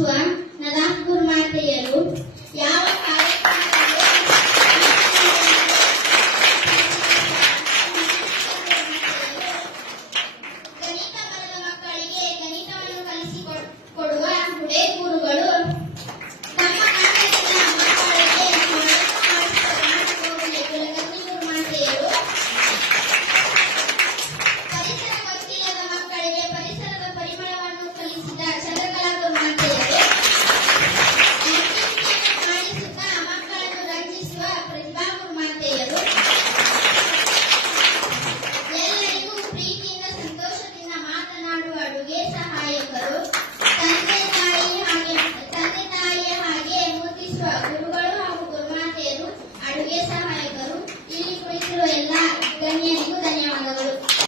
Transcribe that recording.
ವಂದಿಸುವ ನದಾಪುರ್ ಮಾತೆಯರು ಯಾವ ಗಣಿತ ಬರದ ಮಕ್ಕಳಿಗೆ ಗಣಿತವನ್ನು ಕಲಿಸಿಕೊಡುವ ಹುಡೆ ಗುರುಗಳು ತಮ್ಮ ಕಾರಣದಿಂದ ಮಕ್ಕಳಿಗೆ ಗಂಗೂರ್ ಮಾತೆಯರು ಪರಿಸರ ಗೊತ್ತಿಲ್ಲದ ಮಕ್ಕಳಿಗೆ ಪರಿಸರದ ಪರಿಮಳವನ್ನು ಕಲಿಸಿದ ಚಂದ್ರಕಲಾಪುರ್ ಮಾತೆಯರು ಮಾಡಿಸುತ್ತಾ ಮಕ್ಕಳನ್ನು ರಂಜಿಸುವ ಪ್ರತಿಭಾಪುರ್ ಮಾತೆಯರು ಎಲ್ಲರಿಗೂ ಪ್ರೀತಿಯಿಂದ ಸಂತೋಷದಿಂದ ಮಾತನಾಡುವ ಅಡುಗೆ ಸಹಾಯಕರು ತಂದೆ ತಾಯಿಯ ಹಾಗೆ ಮೂರ್ತಿಸುವ ಗುರುಗಳು ಹಾಗೂ ಗುರುಮಾತೆಯರು ಅಡುಗೆ ಸಹಾಯಕರು ಇಲ್ಲಿ ಕುಳಿತಿರುವ ಎಲ್ಲ ಗಣ್ಯರಿಗೂ ಧನ್ಯವಾದಗಳು.